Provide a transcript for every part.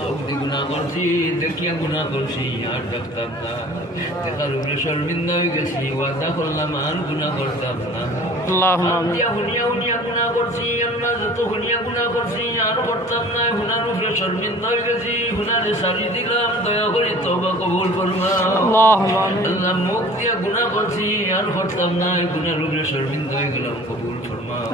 চোখ দিয়ে গুনাহ করছি, দেখিয়া গুনাহ করছি, আর দেখতাম না। দেখার উপরে শর্মিন্দা হয়ে গেছি, ওয়াদা করলাম আর গুনাহ করতাম না। হুনিয়া হুনিয়া গুনাহ করছি, আল্লাহ যত হুনিয়া গুনাহ করছি আর করতাম না। হুনার উপরে শর্মিন্দা হয়ে গেছি, হুনারে সারি দিলাম, দয়া করে তওবা কবুল ফরমাও। আল্লাহ মুখ দিয়া গুনাহ করছি আর করতাম না, গুনার উপরে শর্মিন্দা হয়ে গেলাম, কবুল ফরমাও।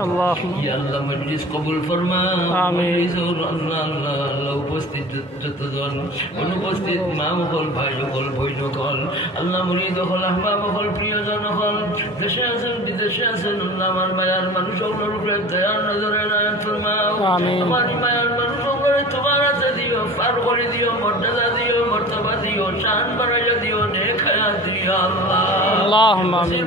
ইয়া আল্লাহ মজলিস কবুল ফরমাও। আল্লাহ আল্লাহ আল্লাহ উপস্থিত যতজন, অনুপস্থিত মা হল, ভাই হল, বৈন হল, আল্লাহ মুরিদ হল, আহবাব হল, প্রিয়জন হল, দেশে আছেন বিদেশে আছেন, আল্লাহ আমার মায়ার মানুষ হলের উপরে দয়ার নজরে নায়াত ফরমাও। আমার মায়ার মানুষ হলের তোমার হাতে দিও, পার করে দিও, মর্যাদা দিও, মর্তবা দিও, শান বাড়াইয়া দিও, নেক হায়াত দিও আল্লাহ।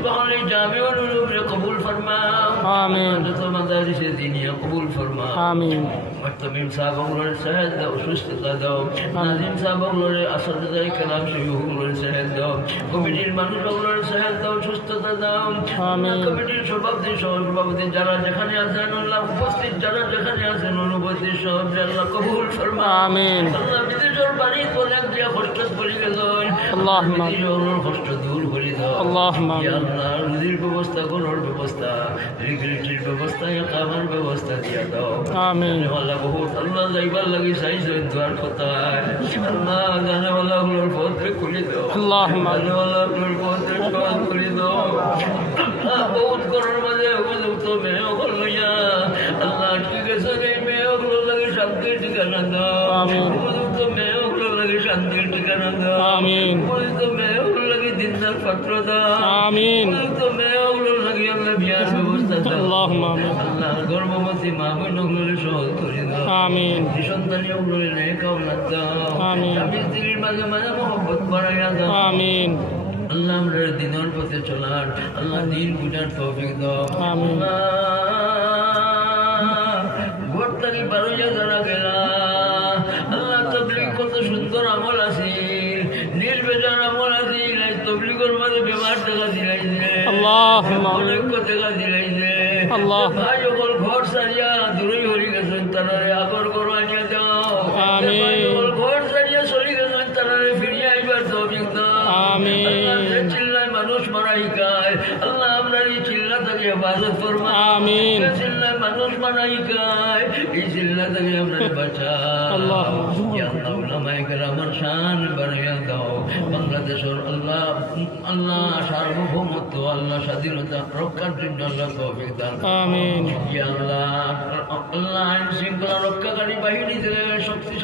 বহলে জামিউল উলুমে কবুল ফরমাও। আমিন। যত মাদারিসে দিনিয়া কবুল ফরমাও। আমিন। মুহতামিম সাহাবাগুলোর সাহেদ দাও, সুস্থতা দাও। নাজিম সাহাবাগুলোর আসাদায়ে কালাম শরীফগুলোর সাহেদ দাও। কমিটির মানুষগুলোর সাহেদ দাও, সুস্থতা দাও। আমিন। কমিটির সভাপতি যারা যেখানে আছেন, আল্লাহ উপস্থিত যারা যেখানে আছেন, অনুপস্থিত সব আল্লাহ কবুল ফরমাও। আমিন। আল্লাহ বিদেশের বাড়ি তোলা দিয়া কষ্ট করে গেল, আল্লাহ বিদেশের কষ্ট দূর করে দাও। আল্লাহুম্মা ইয়া আল্লাহ রুজির ব্যবস্থা, ঘরের ব্যবস্থা, রিজিকের ব্যবস্থা, খাবার ব্যবস্থা দিয়া দাও। আমিন। আল্লাহ বহুত আল্লাহ যাইবার লাগি চাইছেন দুয়ার কথায়, আল্লাহ জানেওয়ালাগুলোর পথে খুলে দাও। আল্লাহুম্মা জানেওয়ালাগুলোর পথে সহজ করে দাও। আল্লাহ বহুত ঘরের মাঝে উপযুক্ত মেয়েগুলো লইয়া আল্লাহ ঠিক আছে, এই মেয়েগুলোর লাগে শান্তির ঠিকানা দাও। আমিন। উপযুক্ত মেয়েগুলোর লাগে শান্তির ঠিকানা দাও। আমিন। উপযুক্ত মেয়েগুলোর লাগে দিনদার পাত্র দাও। আমিন। উপযুক্ত মেয়েগুলোর লাগে আল্লাহ বিয়ার ব্যবস্থা দাও। আল্লাহুম্মা আমিন। আল্লাহ গর্ভবতী মা বোনগুলোর সহজ করে দাও। আমিন। সন্তানগুলোর নেক আওলাদ দাও। আমিন। স্বামী স্ত্রীর মাঝে মাঝে মহব্বত বাড়াইয়া দাও। আমিন। আল্লাহ আমরা দিনের পথে চলার, আল্লাহ দিন বুঝার তৌফিক দাও। আমিন। ভোট থেকে 12 যারা গেলা, আল্লাহ তবলিগ কত সুন্দর আমল আছিল, নির্বেজার আমল আছিল, তবলিগের মাঝে বেমার দেখা দিলাইছে, অনেক দেখা দিলাইছে। ভাই সকল ঘর সারিয়া দূরে হয়ে গেছেন, তারারে আগর ঘর আনিয়া দাও। ঘর সারিয়া চলে গেছেন, তারারে ফিরিয়ে আইবার তৌফিক দাও। আমিন। চিল্লায় মানুষ মারা শিখায়, আল্লাহ আপনার এই চিল্লা থেকে হেফাজত ফরমাও। আমিন। চিল্লায় মানুষ মারা শিখায়, এই চিল্লা থেকে আপনার বাঁচাও। আল্লাহ উলামায়ে কেরামের শান বাড়াইয়া দাও। বাংলাদেশের আল্লাহ আল্লাহ সার্বভৌমত্ব, আল্লাহ স্বাধীনতা রক্ষার জন্য আল্লাহ তৌফিক দান। আমিন। ইয়া আল্লাহ আল্লাহ আইন শৃঙ্খলা রক্ষাকারী বাহিনী শক্তি